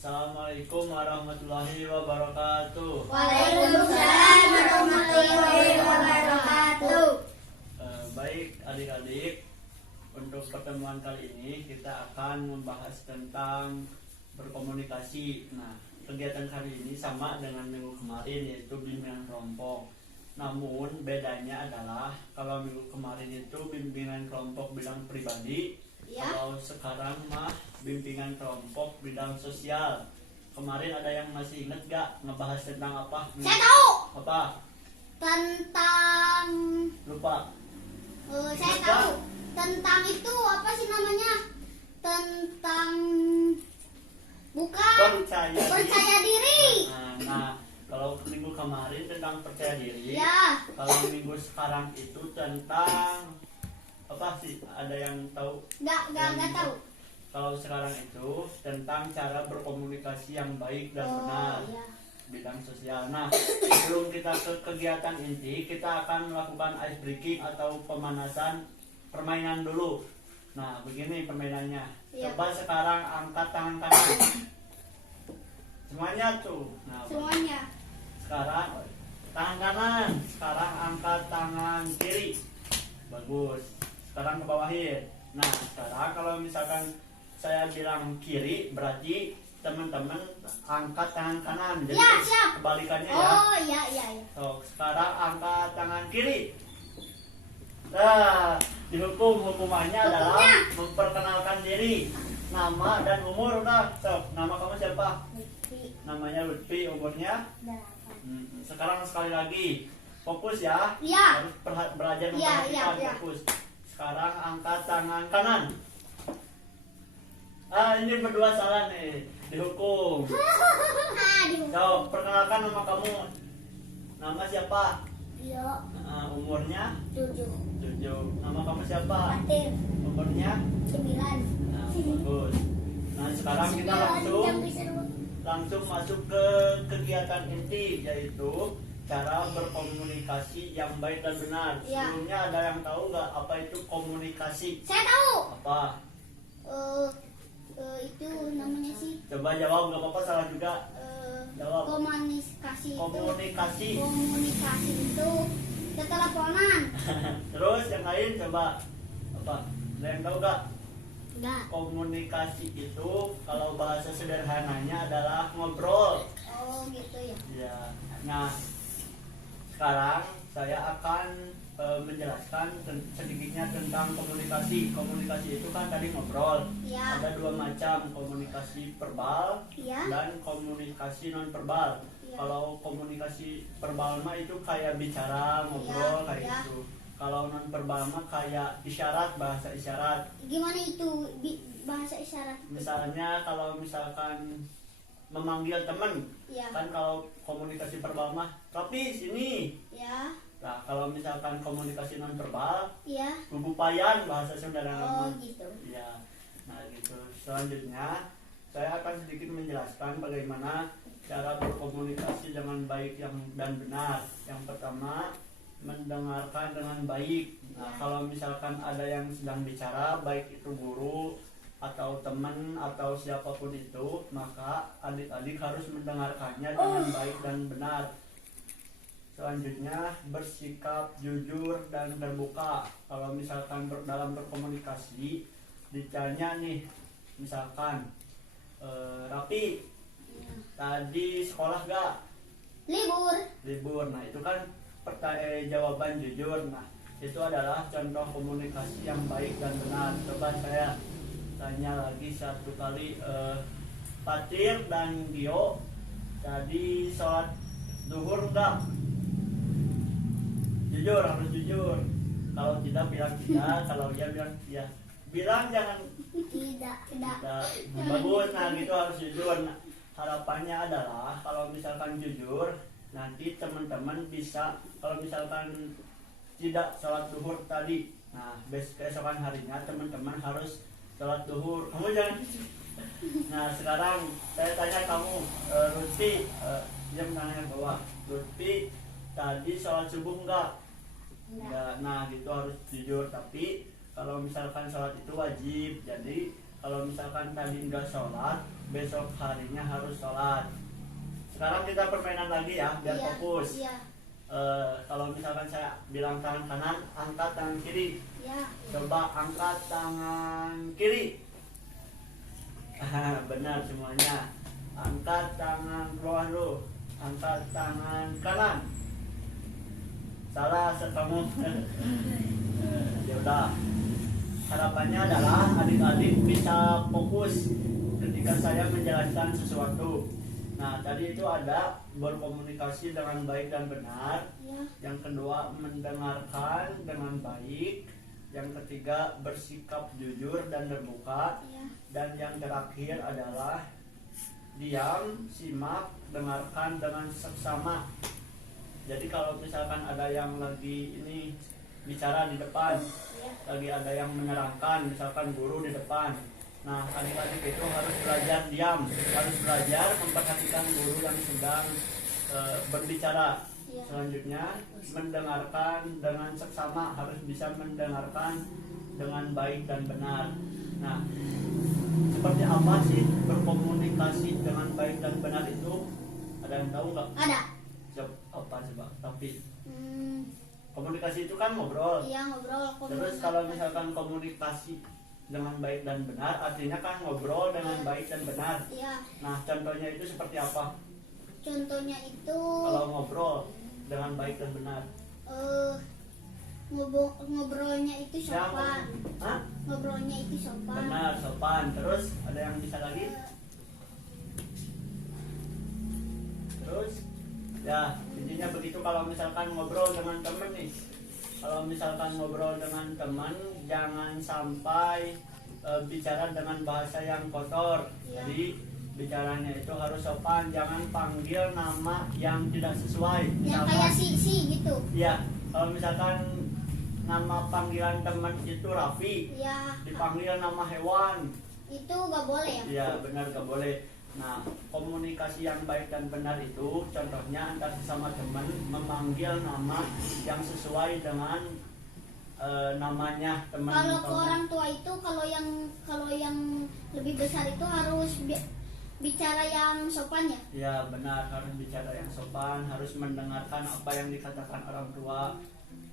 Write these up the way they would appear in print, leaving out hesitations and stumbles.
Assalamualaikum warahmatullahi wabarakatuh. Waalaikumsalam warahmatullahi wabarakatuh. Baik adik-adik, untuk pertemuan kali ini kita akan membahas tentang berkomunikasi. Nah, kegiatan kali ini sama dengan minggu kemarin, yaitu bimbingan kelompok. Namun bedanya adalah kalau minggu kemarin itu bimbingan kelompok bidang pribadi, kalau sekarang mah bimbingan kelompok bidang sosial. Kemarin ada yang masih inget gak ngebahas tentang apa? Saya tahu. Apa? Tentang Lupa. saya tahu. Tentang itu apa sih namanya? Tentang bukan percaya diri. Nah, kalau minggu kemarin tentang percaya diri, Ya. kalau minggu sekarang itu tentang apa sih? Ada yang tahu? Enggak tahu. Kalau sekarang itu tentang cara berkomunikasi yang baik dan benar, Iya. bidang sosial. Nah, sebelum kita ke kegiatan inti, kita akan melakukan ice breaking atau pemanasan permainan dulu. Nah, begini permainannya. Iya. Coba sekarang angkat tangan kanan. Semuanya tuh. Nah, Semuanya. sekarang tangan kanan. Sekarang angkat tangan kiri. Bagus. Sekarang ke bawahin. Nah, sekarang kalau misalkan saya bilang kiri, berarti teman-teman angkat tangan kanan. Jadi Ya, siap. kebalikannya ya. Oh, iya. So, sekarang angkat tangan kiri. Nah, hukumannya adalah memperkenalkan diri, nama dan umur. Udah. So, nama kamu siapa? Namanya Lutfi, umurnya? Sekarang sekali lagi, fokus ya. Iya. Harus belajar Iya, memperhatikan, iya. fokus. Sekarang angkat tangan kanan. Ini berdua salah nih, dihukum. Aduh. So, perkenalkan nama kamu. Nama siapa? Yo, Umurnya? 7. 7. Nama kamu siapa? Fatir. Umurnya? 9. Nah, bagus. Nah, sekarang kita langsung masuk ke kegiatan inti, yaitu cara berkomunikasi yang baik dan benar. Ya. Sebelumnya ada yang tahu nggak apa itu komunikasi? Saya tahu. Apa? Itu namanya sih Coba jawab, nggak apa-apa salah juga. Jawab. komunikasi. Komunikasi. Komunikasi itu teleponan. Terus yang lain coba apa? Ada yang tahu nggak? Enggak. Komunikasi itu kalau bahasa sederhananya adalah ngobrol. Oh gitu ya. Ya. Nah, sekarang saya akan menjelaskan sedikitnya tentang komunikasi. Komunikasi itu kan tadi ngobrol. Ya. Ada dua macam, komunikasi verbal Ya. dan komunikasi non verbal. Ya. Kalau komunikasi verbal mah itu kayak bicara, ngobrol Ya, kayak ya. gitu. Kalau non verbal mah kayak isyarat, bahasa isyarat. Gimana itu bahasa isyarat? Misalnya kalau misalkan memanggil teman, Ya. kan kalau komunikasi verbal mah, "Tapi sini." Ya. Nah, kalau misalkan komunikasi non verbal, Ya. bubupayan bahasa Sunda Oh nama. gitu. Ya. Nah, gitu. Selanjutnya saya akan sedikit menjelaskan bagaimana cara berkomunikasi dengan baik dan benar. Yang pertama, mendengarkan dengan baik. Nah, Ya. kalau misalkan ada yang sedang bicara, baik itu guru atau teman atau siapapun itu, maka adik-adik harus mendengarkannya dengan baik dan benar. Selanjutnya, bersikap jujur dan terbuka. Kalau misalkan dalam berkomunikasi ditanya nih, misalkan Rapi, tadi sekolah gak? Libur. Nah, itu kan jawaban jujur. Nah, itu adalah contoh komunikasi yang baik dan benar. Coba saya tanya lagi satu kali, Fatir dan Dio, tadi sholat zuhur enggak? Jujur, harus jujur. Kalau tidak bilang tidak, kalau dia bilang iya. Bilang jangan Tidak. bagus. Nah, gitu harus jujur. Nah, harapannya adalah kalau misalkan jujur, nanti teman-teman bisa, kalau misalkan tidak sholat zuhur tadi, nah keesokan harinya teman-teman harus sholat zuhur. Kamu jangan. Nah, sekarang saya tanya kamu, Lutfi, dia menanya bawah, Lutfi tadi sholat subuh enggak? Enggak. Nah, gitu harus jujur. Tapi kalau misalkan sholat itu wajib, jadi kalau misalkan tadi nggak sholat, besok harinya harus sholat. Sekarang kita permainan lagi ya, biar Iya, fokus. Iya. Kalau misalkan saya bilang tangan kanan, angkat tangan kiri. Iya. Coba angkat tangan kiri. Benar semuanya. Angkat tangan bawah dulu. Angkat tangan kanan. Salah kamu. Ya udah. Harapannya adalah adik-adik bisa fokus ketika saya menjelaskan sesuatu. Nah, tadi itu ada berkomunikasi dengan baik dan benar. Iya. Yang kedua, mendengarkan dengan baik. Yang ketiga, bersikap jujur dan terbuka. Iya. Dan yang terakhir adalah diam, simak, dengarkan dengan seksama. Jadi kalau misalkan ada yang lagi ini bicara di depan, Iya. lagi ada yang menerangkan, misalkan guru di depan. Nah, adik-adik itu harus belajar diam, harus belajar memperhatikan guru yang sedang berbicara. Iya. Selanjutnya, mendengarkan dengan seksama, harus bisa mendengarkan dengan baik dan benar. Nah, seperti apa sih berkomunikasi dengan baik dan benar itu? Ada yang tahu nggak? Ada. Apa coba? Tapi Hmm, komunikasi itu kan ngobrol. iya ngobrol. Terus kalau misalkan komunikasi dengan baik dan benar, artinya kan ngobrol dengan baik dan benar. Iya. Nah, contohnya itu seperti apa? Contohnya itu Kalau ngobrol dengan baik dan benar. ngobrolnya itu sopan. Hah? Ngobrolnya itu sopan. Benar, sopan. Terus ada yang bisa lagi? Terus ya, intinya begitu. Kalau misalkan ngobrol dengan temen nih, kalau misalkan ngobrol dengan teman, jangan sampai bicara dengan bahasa yang kotor. Iya. Jadi bicaranya itu harus sopan, jangan panggil nama yang tidak sesuai. Yang kayak si gitu. Iya, kalau misalkan nama panggilan teman itu Raffi, Iya. dipanggil nama hewan, Itu gak boleh ya? iya benar, gak boleh. Nah, komunikasi yang baik dan benar itu contohnya antar sesama teman memanggil nama yang sesuai dengan namanya teman Kalau ke kamu. orang tua itu kalau yang lebih besar itu harus bicara yang sopan ya? Ya benar, harus bicara yang sopan, harus mendengarkan apa yang dikatakan orang tua,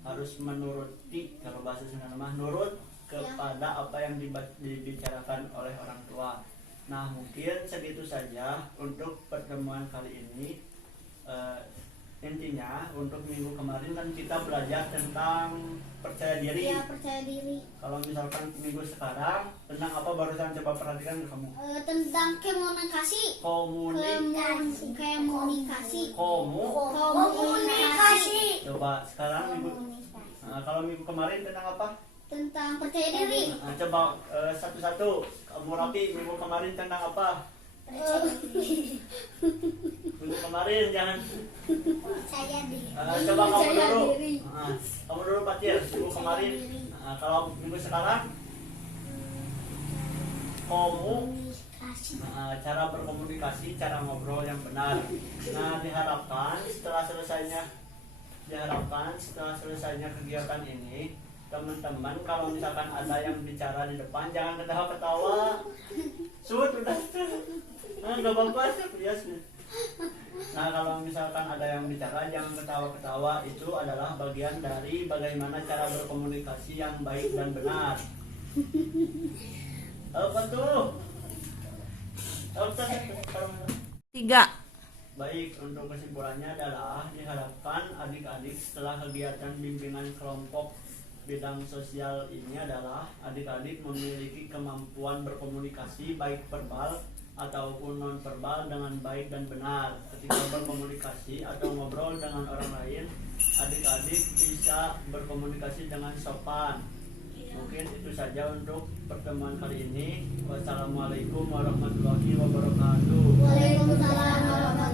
harus menuruti, kalau bahasa Sunda mah nurut kepada apa yang dibicarakan oleh orang tua. Nah, mungkin segitu saja untuk pertemuan kali ini. Intinya untuk minggu kemarin kan kita belajar tentang percaya diri. Iya, percaya diri. Kalau misalkan minggu sekarang tentang apa, barusan coba perhatikan kamu. Tentang komunikasi. Komunikasi. Komunikasi. Coba sekarang minggu. Kalau minggu kemarin tentang apa? Tentang percaya diri. Coba satu-satu. Kamu Rapi, minggu kemarin tentang apa? Minggu kemarin jangan. Percaya diri. Coba kamu Percaya dulu. diri. Kamu dulu Patir, minggu kemarin. Kalau minggu sekarang, Komunikasi. cara berkomunikasi, cara ngobrol yang benar. Nah, diharapkan setelah selesainya kegiatan ini, teman-teman kalau misalkan ada yang bicara di depan, jangan ketawa-ketawa. Udah. Nggak bagus ya. Nah, kalau misalkan ada yang bicara, jangan ketawa-ketawa. Itu adalah bagian dari bagaimana cara berkomunikasi yang baik dan benar. Apa tuh? 3. Baik, untuk kesimpulannya adalah diharapkan adik-adik setelah kegiatan bimbingan kelompok bidang sosial ini adalah adik-adik memiliki kemampuan berkomunikasi baik verbal ataupun non verbal dengan baik dan benar. Ketika berkomunikasi atau ngobrol dengan orang lain, adik-adik bisa berkomunikasi dengan sopan. Mungkin itu saja untuk pertemuan kali ini. Wassalamualaikum warahmatullahi wabarakatuh. Waalaikumsalam warahmatullahi